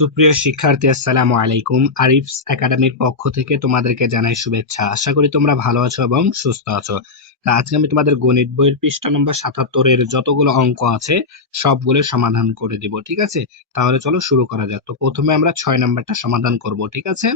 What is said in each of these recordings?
সুপ্রিয় শিক্ষার্থী, আসসালামু আলাইকুম। আরিফস একাডেমির পক্ষ থেকে তোমাদেরকে জানাই শুভেচ্ছা। আশা করি তোমরা ভালো আছো এবং সুস্থ আছো। তা আজকে আমি তোমাদের গণিত বইয়ের পৃষ্ঠা নম্বর ৭৭-এর যতগুলো অঙ্ক আছে সবগুলো সমাধান করে দিব, ঠিক আছে? তাহলে চলো শুরু করা যাক। তো প্রথমে আমরা ৬ নাম্বারটা সমাধান করব, ঠিক আছে?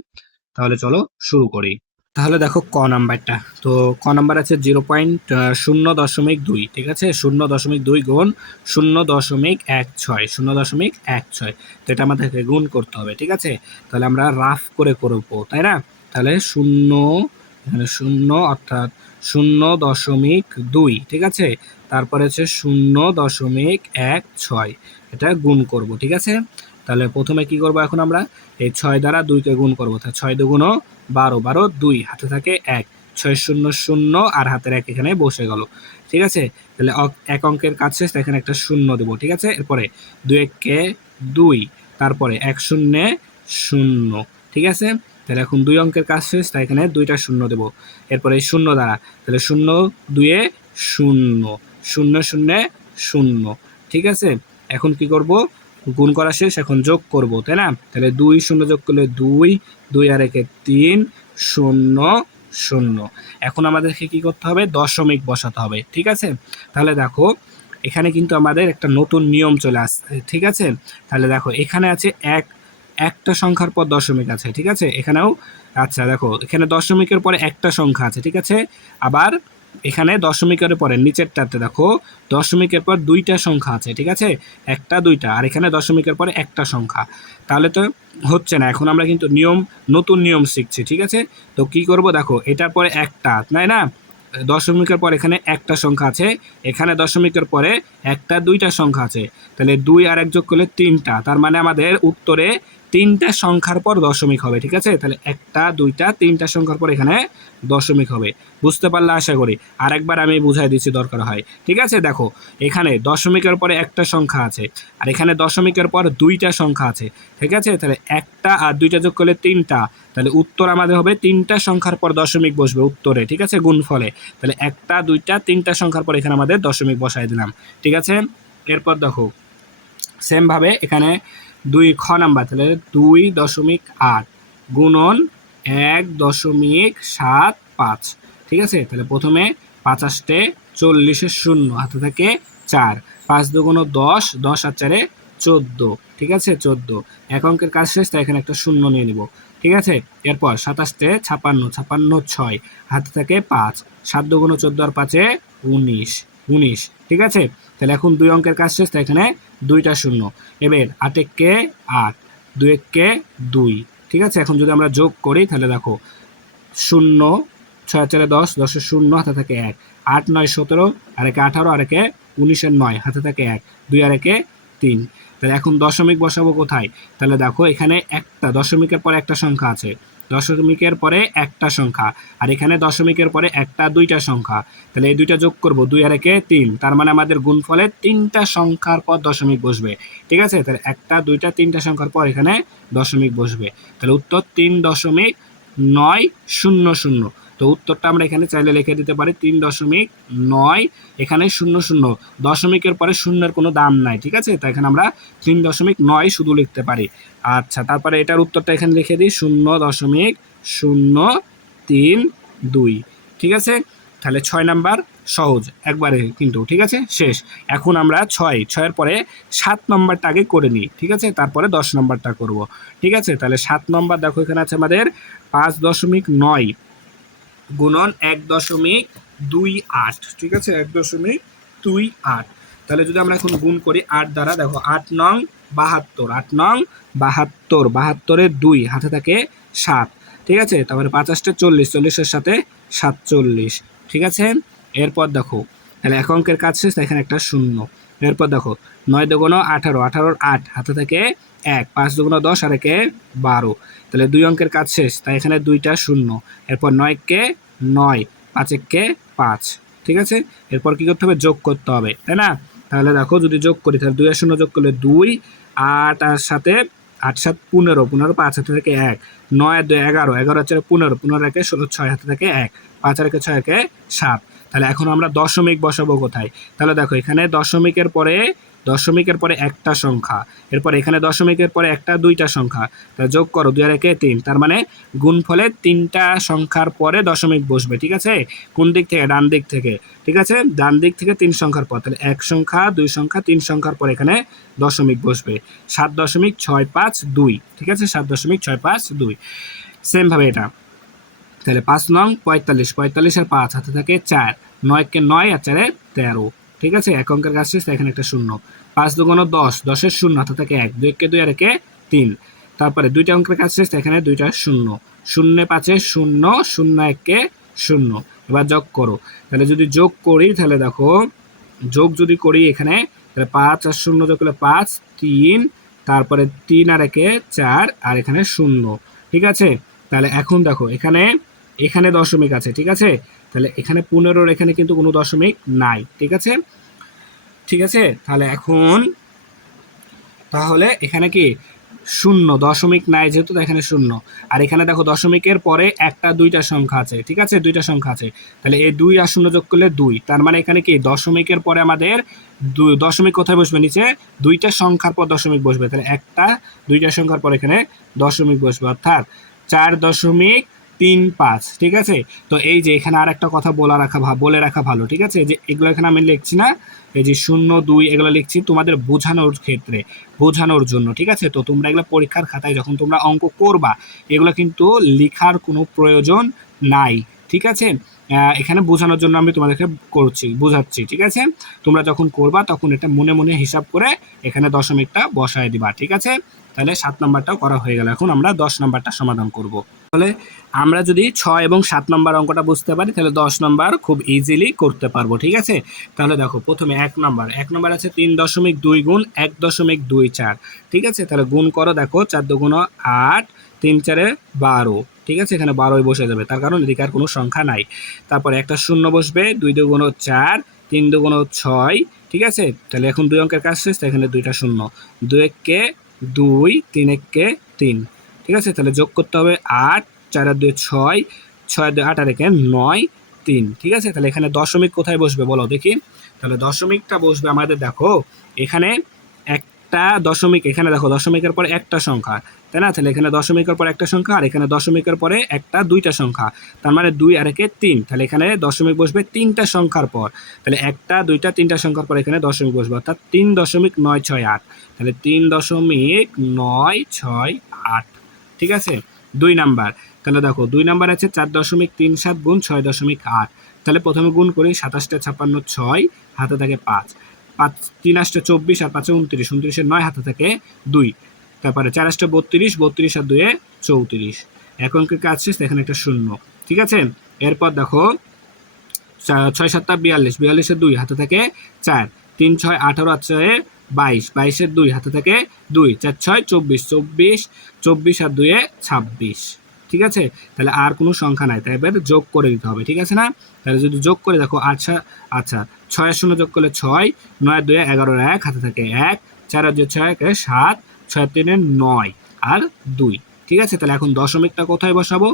তাহলে চলো শুরু করি। তাহলে দেখো ক নাম্বারটা। তো ক নাম্বার আছে 0.0.2, ঠিক আছে? 0.2 গুণ 0.16, 0.16। তো এটা আমাদেরকে গুণ করতে হবে, ঠিক আছে? তাহলে আমরা রাফ করে করবো, তাই না? তাহলে শূন্য, এখানে শূন্য অর্থাৎ 0.2, ঠিক আছে? তারপরে হচ্ছে 0.16, এটা গুণ করব, ঠিক আছে? তাহলে প্রথমে কি করব, এখন আমরা এই 6 দ্বারা 2কে গুণ করবো। তাহলে 6 2 12, 12 2, হাতে থাকে 1, 6 0 0 আর হাতের 1 এখানে বসে গেল, ঠিক আছে? তাহলে এক অঙ্কের কাজ শেষ, এখানে একটা শূন্য দেবো, ঠিক আছে? এরপরে 2 1 কে 2, তারপরে 1 0 0, ঠিক আছে? তাহলে এখন 2 অঙ্কের কাজ শেষ, তাই এখানে 2টা শূন্য দেবো। এরপরে এই শূন্য দ্বারা, তাহলে 0 2 0, 0 0 0, ঠিক আছে? এখন কি করব, গুণ করা শেষ, এখন যোগ করব, তাই না? তাহলে 2 0 যোগ করলে 2, 2 আর 1 3 0 0। এখন আমাদেরকে কি করতে হবে, দশমিক বসাতে হবে, ঠিক আছে? তাহলে দেখো এখানে কিন্তু আমাদের একটা নতুন নিয়ম চলে আসছে, ঠিক আছে? তাহলে দেখো এখানে আছে একটা সংখ্যার পর দশমিক আছে, ঠিক আছে? এখানেও আচ্ছা দেখো এখানে দশমিকের পরে একটা সংখ্যা আছে, ঠিক আছে? আবার এখানে দশমিকের পরে নিচেরটাতে দেখো দশমিকের পর 2টা সংখ্যা আছে, ঠিক আছে? একটা 2টা, আর এখানে দশমিকের পরে একটা সংখ্যা। তাহলে তো হচ্ছে না। এখন আমরা কিন্তু নতুন নিয়ম শিখছি, ঠিক আছে? তো কি করব, দেখো এটার পরে একটা, তাই না? দশমিকের পর এখানে একটা সংখ্যা আছে, এখানে দশমিকের পরে একটা 2টা সংখ্যা আছে। তাহলে 2 আর 1 যোগ করলে 3টা, তার মানে আমাদের উত্তরে 3টা সংখ্যার পর দশমিক হবে, ঠিক আছে? তাহলে একটা 2টা 3টা সংখ্যার পর এখানে দশমিক হবে। বুঝতে পারলে আশা করি। আরেকবার আমি বুঝাই দিচ্ছি দরকার হয়, ঠিক আছে? দেখো এখানে দশমিকের পরে একটা সংখ্যা আছে, আর এখানে দশমিকের পর 2টা সংখ্যা আছে, ঠিক আছে? তাহলে একটা আর 2টা যোগ করলে 3টা, তাহলে উত্তর আমাদের হবে 3টা সংখ্যার পর দশমিক বসবে উত্তরে, ঠিক আছে? গুণফলে। তাহলে একটা 2টা 3টা সংখ্যার পর এখানে আমাদের দশমিক বসাই দিলাম, ঠিক আছে? এরপর দেখো সেম ভাবে এখানে 2 খ নাম্বার, তাহলে 2.8 গুণন 1.75, ঠিক আছে? তাহলে প্রথমে 50 40 শূন্য, হাতে থাকে 4, 5 2 10, 10 আর 4 14, ঠিক আছে? 14। এক অঙ্কের কাজ শেষ, তাই এখানে একটা শূন্য নিয়ে নিব, ঠিক আছে? এরপর 27 56, 56 6, হাতে থাকে 5, 7 2 14 আর 5 19, 19, ঠিক আছে? তাহলে এখন 2 অঙ্কের কাজ শেষ, তাই এখানে 2টা শূন্য। এবার 8 কে 8, 2 কে 2, ঠিক আছে? এখন যদি আমরা যোগ করি তাহলে দেখো 0 6 4 10, 10 0, হাতে থাকে 1, 8 9 17, আর একে 18, আর একে 19 9, হাতে থাকে 1, 2 আর একে 3। তাহলে এখন দশমিক বসাবো কোথায়? তাহলে দেখো এখানে একটা দশমিকের পরে একটা সংখ্যা আছে, দশমিকের পরে একটা সংখ্যা, আর এখানে দশমিকের পরে একটা 2টা সংখ্যা। তাহলে এই 2টা যোগ করব, 2 আর একে 3, তার মানে আমাদের গুণফলে 3টা সংখ্যার পর দশমিক বসবে, ঠিক আছে? তাহলে একটা 2টা 3টা সংখ্যার পর এখানে দশমিক বসবে। তাহলে উত্তর 3.900। তো উত্তরটা আমরা এখানে চাইলে লিখে দিতে পারি 3.9, এখানে 00, দশমিকের পরে শূন্যের কোনো দাম নাই, ঠিক আছে? তাই এখানে আমরা 3.9 শুধু লিখতে পারি। আচ্ছা, তারপরে এটার উত্তরটা এখানে লিখে দিই 0.032, ঠিক আছে? তাহলে 6 নাম্বার সহজ একবারে কিন্তু, ঠিক আছে? শেষ। এখন আমরা 6 পরে 7 নম্বরটা আগে করে নিই, ঠিক আছে? তারপরে 10 নম্বরটা করব, ঠিক আছে? তাহলে 7 নম্বর দেখো এখানে আছে আমাদের 5.9 গুণন 1.28, ঠিক আছে? 1.28। তাহলে যদি আমরা এখন গুণ করি 8 দ্বারা, দেখো 8 নং 72, 8 নং 72, 72-এর 2, হাতে থাকে 7, ঠিক আছে? তারপরে 50 40, 40-এর সাথে 47, ঠিক আছে? এরপর দেখো তাহলে এক অঙ্কের কাজ শেষ, এখানে একটা শূন্য। এরপর দেখো 9 2 18, 18-র 8, হাতে থাকে 1, 5 2 10, আর একে 12। তাহলে 2 অঙ্কের কাজ শেষ, তাই এখানে 2টা শূন্য। এরপর 9 কে 9, 5 কে 5, ঠিক আছে? এরপর কি করতে হবে, যোগ করতে হবে, তাই না? তাহলে দেখো যদি যোগ করি, তাহলে 2 আর 0 যোগ করলে 2, 8 আর সাথে 8 7 15, 15 5, হাতে থাকে 1, 9 আর 2 11, 11 আর 4 15, 15 আর 1 16, 6, হাতে থাকে 1, 5 আর 1 6, 1 7। তাহলে এখন আমরা দশমিক বসাবো কোথায়? তাহলে দেখো এখানে দশমিকের পরে দশমিকের পরে একটা সংখ্যা, এরপর এখানে দশমিকের পরে একটা দুইটা সংখ্যা, তা যোগ করো 2 আর 1 3, তার মানে গুণফলে 3টা সংখ্যার পরে দশমিক বসবে। ঠিক আছে, কোন দিক থেকে? ডান দিক থেকে। ঠিক আছে, ডান দিক থেকে 3 সংখ্যার পর, তাহলে 1 সংখ্যা 2 সংখ্যা 3 সংখ্যার পর এখানে দশমিক বসবে। 7.652, ঠিক আছে, 7.652। সেমভাবে এটা, তাহলে 5 নং 45, 45 আর 5 হাতে থাকে 4, 9 কে 9 আর 4 13। ঠিক আছে, এক অঙ্কের কাজ শেষ, এখানে একটা শূন্য। 5 দুগুণ 10, 10 এর শূন্য হাতে থাকে 1, 2 কে 2 আর 1 3। তারপরে দুইটা অঙ্কের কাজ শেষ, এখানে দুইটা শূন্য, 0 5 শূন্য, 0 1 শূন্য। এবার যোগ করো, তাহলে যদি যোগ করি তাহলে দেখো, যোগ যদি করি এখানে, তাহলে 5 আর 0 যোগ করলে 5, 3, তারপরে 3 আর 1 4, আর এখানে শূন্য। ঠিক আছে, তাহলে এখন দেখো এখানে এখানে দশমিক আছে। ঠিক আছে, তাহলে এখানে 15 এখানে কিন্তু কোনো দশমিক নাই। ঠিক আছে, ঠিক আছে, তাহলে এখন তাহলে এখানে কি শূন্য, দশমিক নাই যেহেতু, এখানে শূন্য। আর এখানে দেখো দশমিকের পরে একটা দুইটা সংখ্যা আছে। ঠিক আছে, দুইটা সংখ্যা আছে, তাহলে এই 2 আর 0 যোগ করলে 2, তার মানে এখানে কি দশমিকের পরে আমাদের দশমিক কোথায় বসবে? নিচে দুইটা সংখ্যার পর দশমিক বসবে, তাহলে একটা দুইটা সংখ্যার পর এখানে দশমিক বসবে, অর্থাৎ 4.35। ঠিক আছে, তো এই যে এখানে আর একটা কথা বলে রাখা ভালো। ঠিক আছে, যে এগুলো এখানে আমি লিখছি না, এই যে 0 2 এগুলো লিখছি তোমাদের বোঝানোর ক্ষেত্রে, বোঝানোর জন্য। ঠিক আছে, তো তোমরা এগুলো পরীক্ষার খাতায় যখন তোমরা অঙ্ক করবা, এগুলো কিন্তু লেখার কোনো প্রয়োজন নাই। ঠিক আছে, এখানে বোঝানোর জন্য আমি তোমাদেরকে বোঝাচ্ছি। ঠিক আছে, তোমরা যখন করবা তখন এটা মনে মনে হিসাব করে এখানে দশমিকটা বসায় দিবা। ঠিক আছে, তাহলে 7 নাম্বারটাও করা হয়ে গেল। এখন আমরা 10 নাম্বারটা সমাধান করব। তাহলে আমরা যদি 6 এবং 7 নম্বর অঙ্কটা বুঝতে পারি, তাহলে 10 নম্বর খুব ইজিলি করতে পারবো। ঠিক আছে, তাহলে দেখো প্রথমে 1 নম্বর আছে 3.2 গুণ 1.24। ঠিক আছে, তাহলে গুণ করো, দেখো 4 দুগুণ 8, 3 4 12। ঠিক আছে, এখানে 12ই বসে যাবে, তার কারণ এদিকে আর কোনো সংখ্যা নাই। তারপরে একটা শূন্য বসবে, 2 দুগুণ 4, 3 দুগুণ 6। ঠিক আছে, তাহলে এখন দুই অঙ্কের কাজ শেষ, এখানে দুইটা শূন্য, 2 1 কে 2, 3 1 কে 3। ঠিক আছে, তাহলে যোগ করতে হবে 8, 4 আর 2 6, 6 আর 2 8 আর 1 9, 3। ঠিক আছে, তাহলে এখানে দশমিক কোথায় বসবে বলো দেখি? তাহলে দশমিকটা বসবে আমাদের, দেখো এখানে একটা দশমিক, এখানে দেখো দশমিকের পরে একটা সংখ্যা, তাই না? তাহলে এখানে দশমিকের পর একটা সংখ্যা, আর এখানে দশমিকের পরে একটা দুইটা সংখ্যা, তার মানে 2 আর 1 3। তাহলে এখানে দশমিক বসবে 3টা সংখ্যার পর, তাহলে একটা দুইটা 3টা সংখ্যার পর এখানে দশমিক বসবে, অর্থাৎ 3.968। তাহলে 3.968। ঠিক আছে, 2 নাম্বার, তাহলে দেখো 2 নাম্বার আছে 4.37 গুণ 6.8। তাহলে প্রথমে গুণ করি, 27 56 6 হাতে থাকে 5, 5 3 8 24 আর 5 29, 29 এর 9 হাতে থাকে 2। তারপরে 4 8 32, 32 আর 2 34। এখন কি কাজ শেষ, এখানে একটা শূন্য। ঠিক আছে, এরপর দেখো 6 7 42, 42 এর 2 হাতে থাকে 4, 3 6 18 আর 4 22, 22 এর 2 হাতে থাকে 2, 4 6 24, 24, 24 আর 2 26। ঠিক আছে, তাহলে আর কোনো সংখ্যা নাই, তাই এবার যোগ করে দিতে হবে। ঠিক আছে না, তাহলে যদি যোগ করে দেখো, আচ্ছা 6 আর 0 যোগ করলে 6, 9 আর 2 11 আর 1 হাতে থাকে 1, 4 আর 2 6 7, 6 আর 3 9 আর 2। ঠিক আছে, তাহলে এখন দশমিকটা কোথায় বসাবো?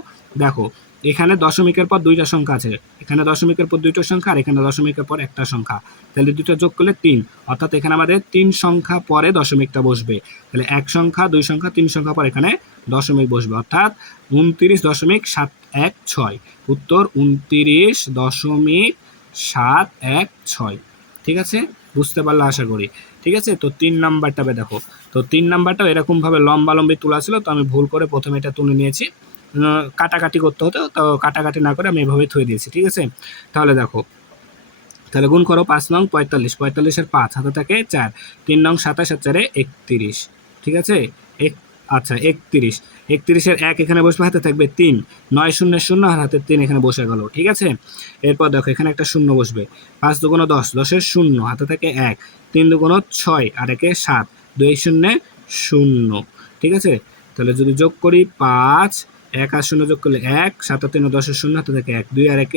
দেখো এখানে দশমিকের পর দুইটা সংখ্যা আছে, এখানে দশমিকের পর দুইটা সংখ্যা, আর এখানে দশমিকের পর একটা সংখ্যা, তাহলে দুটো যোগ করলে 3, অর্থাৎ এখানে আমাদের 3 সংখ্যা পরে দশমিকটা বসবে। তাহলে 1 সংখ্যা 2 সংখ্যা 3 সংখ্যা পর এখানে দশমিক বসবে, অর্থাৎ 29.716। উত্তর 29.716। ঠিক আছে, বুঝতে পারলে আশা করি। ঠিক আছে, তো 3 নাম্বারটা দেখো, তো 3 নাম্বারটাও এরকমভাবে লম্বালম্বি তোলা ছিল, তো আমি ভুল করে প্রথমে এটা তুলে নিয়েছি, কাটাকাটি করতে হতো, তো কাটাকাটি না করে আমি এভাবে থুয়ে দিয়েছি। ঠিক আছে, তাহলে দেখো, তাহলে গুণ করো, 5 নং 45, 45 এর 5 হাতে থাকে 4, 3 নং 27 আর 4 31। ঠিক আছে, আচ্ছা 31, 31 এর 1 এখানে বসবে, হাতে থাকবে 3, 9 0 0 আর হাতে 3 এখানে বসে গেল। ঠিক আছে, এরপর দেখো এখানে একটা শূন্য বসবে, 5 দুগুণ 10, 10 এর 0 হাতে থাকে 1, 3 দুগুণ 6 আর 1 7, 2 0 0। ঠিক আছে, তাহলে যদি যোগ করি 5, 1 আর 0 যোগ করলে 1, 7 আর 3 10 এর 0 হাতে থাকে 1, 2 আর 1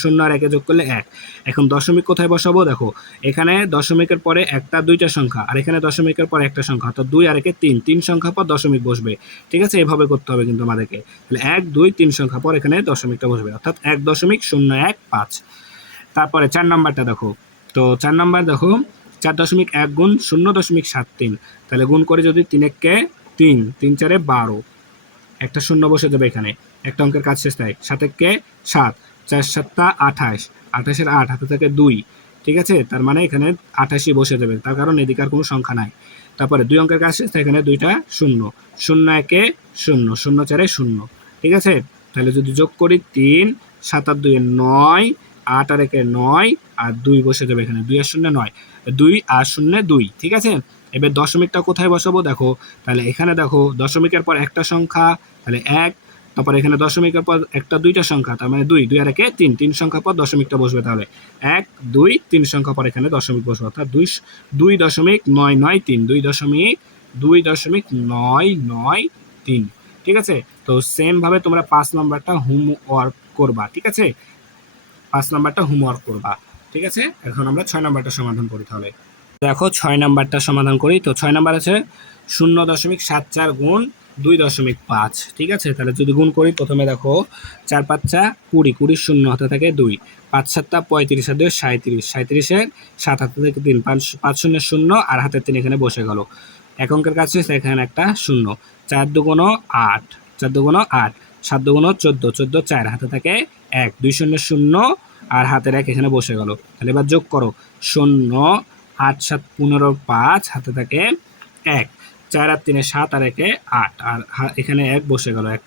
0 আর 1 যোগ করলে 1। এখন দশমিক কোথায় বসাবো? দেখো এখানে দশমিকের পরে একটা দুইটা সংখ্যা, আর এখানে দশমিকের পরে একটা সংখ্যা, অর্থাৎ 2 আর 1 3, 3 সংখ্যা পর দশমিক বসবে। ঠিক আছে, এভাবে করতে হবে কিন্তু আমাদেরকে, তাহলে 1 2 3 সংখ্যা পর এখানে দশমিকটা বসবে, অর্থাৎ 1.015। তারপরে 4 নাম্বারটা দেখো, তো 4 নাম্বার দেখো 4.1 গুণ 0.73, তাহলে গুণ করে যদি 3 একে 3, 3 4 12, একটা শূন্য বসে যাবে এখানে, একটা অঙ্কের কাজ শেষ। তাই 7 একে 7, 4 7 28, 28-এর 8 হাতে থাকে 2, ঠিক আছে, তার মানে এখানে 88 বসে যাবে, তার কারণ এদিকে আর কোনো সংখ্যা নাই। তারপরে 2 অঙ্কের কাজ শেষ, এখানে দুইটা শূন্য, 0 একে 0, 0 4 0, ঠিক আছে। তাহলে যদি যোগ করি 3, 7 আর 2 9, 8 আর 1 9, আর 2 বসে যাবে এখানে, 2 আর 0 9, 2 আর 0 2, ঠিক আছে। এবার দশমিকটা কোথায় বসাবো দেখো, তাহলে এখানে দেখো দশমিকের পর একটা সংখ্যা, তাহলে 1, তারপর এখানে দশমিকের পর একটা দুইটা সংখ্যা, তার মানে 2, 2 আর 1 3, 3 সংখ্যা পর দশমিকটা বসবে, তাহলে 1 2 3 সংখ্যা পর এখানে দশমিক বসবে, অর্থাৎ 2.993, 2.993, ঠিক আছে। তো সেম ভাবে তোমরা 5 নাম্বারটা হোমওয়ার্ক করবা, ঠিক আছে, 5 নাম্বারটা হোমওয়ার্ক করবা, ঠিক আছে। এখন আমরা 6 নাম্বারটা সমাধান করি। তাহলে দেখো 6 নাম্বারটা সমাধান করি। তো 6 নাম্বার আছে 0.74 গুণ 2.5, ঠিক আছে। তাহলে যদি গুণ করি, প্রথমে দেখো 4 5 20, 20 শূন্য হাতে থাকে 2, 5 7 35 আর 2 37, 37-এর 7 হাতে থাকে 3, 5 0 0 আর হাতে 3 এখানে বসে গেল। এক অঙ্কের কাছে এখানে একটা শূন্য, 4 2 8, 4 2 8, 7 2 14, 14 4 হাতে থাকে 1, 2 0 0 আর হাতের 1 এখানে বসে গেল। তাহলে এবার যোগ করো, 0 8 7 15 5 হাতে থাকে 1, 4 আর 3 7 আর 1 8, আর এখানে 1 বসে গেল 1।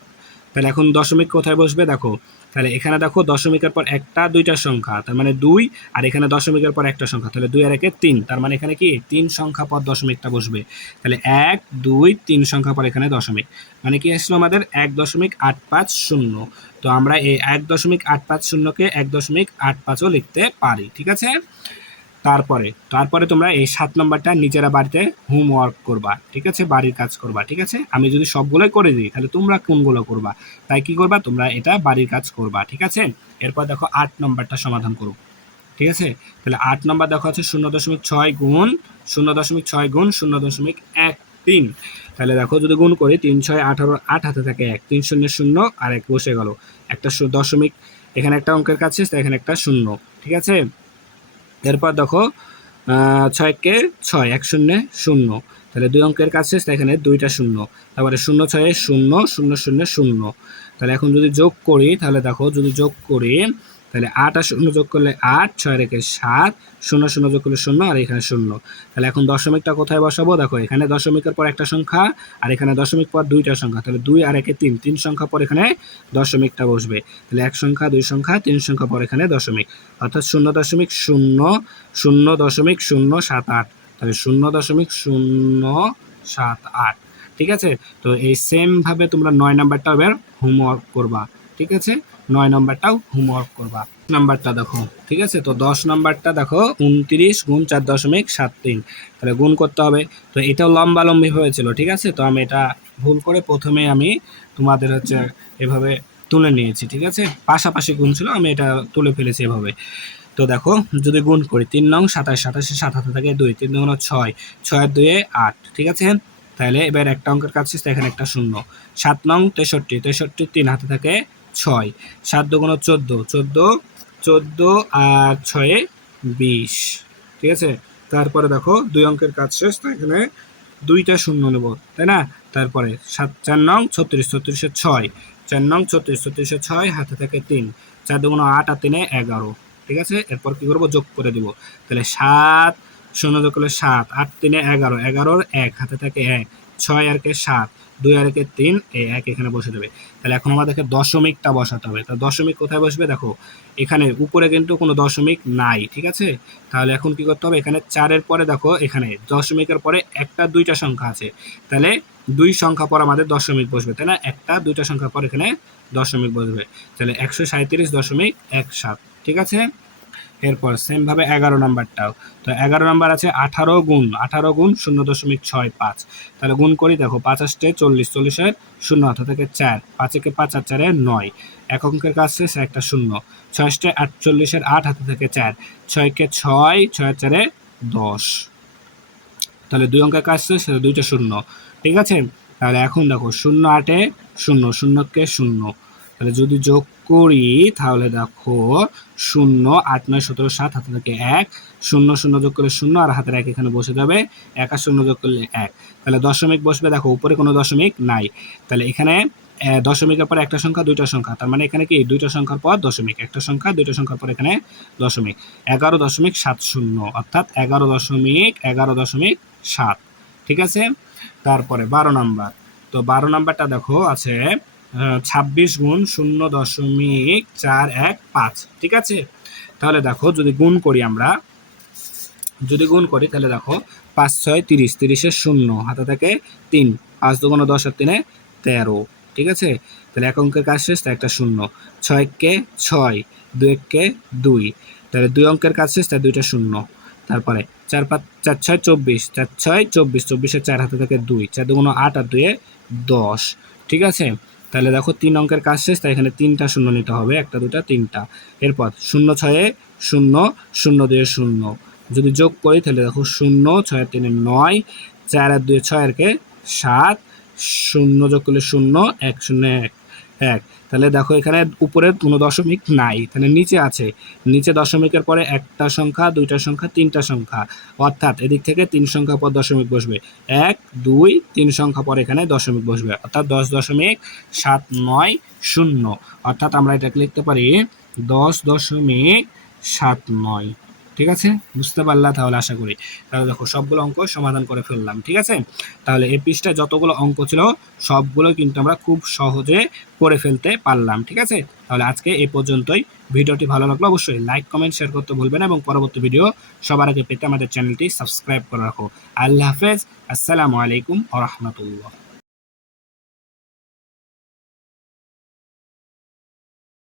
তাহলে এখন দশমিক কোথায় বসবে দেখো, তাহলে এখানে দেখো দশমিকের পর একটা দুইটা সংখ্যা, তার মানে 2, আর এখানে দশমিকের পর একটা সংখ্যা, তাহলে 2 আর 1 3, তার মানে এখানে কি 3 সংখ্যা পর দশমিকটা বসবে। তাহলে 1 2 3 সংখ্যা পর এখানে দশমিক, মানে কি আসলো আমাদের 1.850। তো আমরা এই 1.850-কে 1.850ও লিখতে পারি, ঠিক আছে। তারপরে তোমরা এই 7 নম্বরটা নিজেরা বাড়িতে হোমওয়ার্ক করবা, ঠিক আছে, বাড়ির কাজ করবা, ঠিক আছে। আমি যদি সবগুলোই করে দিই তাহলে তোমরা কোনগুলো করবা, তাই কি করবা, তোমরা এটা বাড়ির কাজ করবা, ঠিক আছে। এরপর দেখো 8 নম্বরটা সমাধান করো, ঠিক আছে। তাহলে 8 নম্বর দেখো আছে 0.6 গুণ 0.6 গুণ 0.13, তাহলে দেখো যদি গুণ করি 3 6 18, 8 হাতে থাকে 1, 3 0 0 আর 1 বসে গেল, একটা দশমিক এখানে একটা অঙ্কের কাছে, এখানে একটা শূন্য, ঠিক আছে। এরপর দেখো 6 কে 6, 1 0 0, তাহলে 2 অঙ্কের কাছে এখানে দুইটা শূন্য, তারপরে 0 6 0 0 0 0। তাহলে এখন যদি যোগ করি, তাহলে দেখো যদি যোগ করি, তাহলে 8 আর 0 যোগ করলে 8, 6 রেখে 7, 0 0 যোগ করলে 0 আর এখানে 0। তাহলে এখন দশমিকটা কোথায় বসাবো দেখো, এখানে দশমিকের পর একটা সংখ্যা, আর এখানে দশমিক পর দুইটা সংখ্যা, তাহলে 2 আর 1 3, 3 সংখ্যা পর এখানে দশমিকটা বসবে। তাহলে 1 সংখ্যা 2 সংখ্যা 3 সংখ্যা পর এখানে দশমিক, অর্থাৎ 0.0078, তাহলে 0.078, ঠিক আছে। তো এই সেম ভাবে তোমরা 9 নাম্বারটা এবার হোমওয়ার্ক করবা, ঠিক আছে, 9 নাম্বারটাও হোমওয়ার্ক করবা। নাম্বারটা দেখো, ঠিক আছে। তো 10 নাম্বারটা দেখো 29 গুণ 4.73, তাহলে গুণ করতে হবে। তো এটাও লম্বালম্বি হয়েছিল, ঠিক আছে। তো আমি এটা ভুল করে প্রথমে আমি তোমাদের হচ্ছে এভাবে তুলে নিয়েছি, ঠিক আছে, পাশাপাশি গুণ ছিল, আমি এটা তুলে ফেলেছি এভাবে। তো দেখো যদি গুণ করি 3 নং 27, 27-এর 7 হাতে থাকে 2, 3 দুগুণ 6, 6 আর 2 8, ঠিক আছে। তাহলে এবার একটা অঙ্কের কাছে এখানে একটা শূন্য, 7 নং 63, 63 3 হাতে থাকে 6, 7 দুগুণ 14, 14 14 আর 6 20, ঠিক আছে। তারপরে দেখো 2 অঙ্কের কাজ শেষ, তো এখানে দুইটা শূন্য নেব, তাই না। তারপরে 4 নং 36, 36-এর 6, 4 নং 36, 36-এর 6 হাতে থাকে 3, 4 দুগুণ 8 আর 3 11, ঠিক আছে। এরপর কি করবো, যোগ করে দিব, তাহলে 7 শূন্য যোগ করলে 7, 8 3 11, 11-র 1 হাতে থাকে 1, 6 আর কে 7, 2 আর কে 3, এই 1 এখানে বসে দেবে। তাহলে এখন আমাদেরকে দশমিকটা বসাতে হবে। তা দশমিক কোথায় বসবে দেখো, এখানে উপরে কিন্তু কোনো দশমিক নাই, ঠিক আছে। তাহলে এখন কি করতে হবে, এখানে 4-এর পরে দেখো এখানে দশমিকের পরে একটা দুইটা সংখ্যা আছে, তাহলে 2 সংখ্যা পর আমাদের দশমিক বসবে, তাই না, একটা দুইটা সংখ্যা পর এখানে দশমিক বসবে। তাহলে 137.17, ঠিক আছে। এরপর সেম ভাবে 11 নাম্বারটাও, তো 11 নাম্বার আছে 18 গুণ 0.65, তাহলে গুণ করি দেখো 5 8 40, 40-এর 0 হাতে থাকে 4, 5 একে 5 আর 4 9, এক অঙ্কের কাছে একটা শূন্য, 6 48-এর 8 হাতে থাকে 4, 6 কে 6, 6 আর 4 10, তাহলে 2 অঙ্কের কাজ শেষ, দুইটা শূন্য, ঠিক আছে। তাহলে এখন দেখো 0 8 0, 0 কে 0, তাহলে যদি যোগ করি তাহলে দেখো 0 8 9 17 7 হাতে থাকে 1 0 0 যোগ করলে 0 আর হাতের 1 এখানে বসে যাবে 1 আর 0 যোগ করলে 1 তাহলে দশমিক বসবে দেখো উপরে কোনো দশমিক নাই তাহলে এখানে দশমিকের পর একটা সংখ্যা দুইটা সংখ্যা তার মানে এখানে কি দুইটা সংখ্যার পর দশমিক একটা সংখ্যা দুইটা সংখ্যার পর এখানে দশমিক 11.70 অর্থাৎ 11.7 ঠিক আছে। তারপরে 12 নাম্বার তো 12 নাম্বারটা দেখো আছে 26 গুণ 0.415 ঠিক আছে। তাহলে দেখো যদি গুণ করি আমরা তাহলে দেখো 5 6 30 30 শূন্য হাতে থাকে 3 5 2 10 আর 3 13 ঠিক আছে। তাহলে এক অঙ্কের কাজ শেষ তাই একটা শূন্য 6 কে 6 2 কে 2 তাহলে 2 অঙ্কের কাজ শেষ তাই দুইটা শূন্য তারপরে 4 5 4 6 24 4 6 24 24 4 হাতে থাকে 2 4 2 8 আর 2 10 ঠিক আছে। তাহলে দেখো 3 অঙ্কের কাজ শেষ তাই এখানে 3টা শূন্য নিতে হবে একটা দুটা 3টা এরপর 0 6 0 0 2 0 যদি যোগ করি তাহলে দেখো 0 6 3 9 4 আর 2 6 আর কে 7 0 যোগ করলে 0 1 0 1 1 তাহলে দেখো এখানে উপরে কোনো দশমিক নাই তাহলে নিচে আছে নিচে দশমিকের পরে একটা সংখ্যা দুইটা সংখ্যা তিনটা সংখ্যা অর্থাৎ এদিক থেকে 3 সংখ্যা পর দশমিক বসবে 1 2 3 সংখ্যা পর এখানে দশমিক বসবে অর্থাৎ 10.790 অর্থাৎ আমরা এটাকে লিখতে পারি 10.79 ঠিক আছে। বুঝতে পারলা তাহলে আশা করি। তাহলে দেখো সবগুলো অঙ্ক সমাধান করে ফেললাম ঠিক আছে। তাহলে এই পৃষ্ঠায় যতগুলো অঙ্ক ছিল সবগুলো কিন্তু আমরা খুব সহজে করে ফেলতে পারলাম ঠিক আছে। তাহলে আজকে এই পর্যন্তই। ভিডিওটি ভালো লাগলে অবশ্যই লাইক কমেন্ট শেয়ার করতে ভুলবেন এবং পরবর্তী ভিডিও সবার আগে পেতে আমাদের চ্যানেলটি সাবস্ক্রাইব করে রাখো। আল্লাহ হাফেজ। আসসালামু আলাইকুম ওয়া রাহমাতুল্লাহ।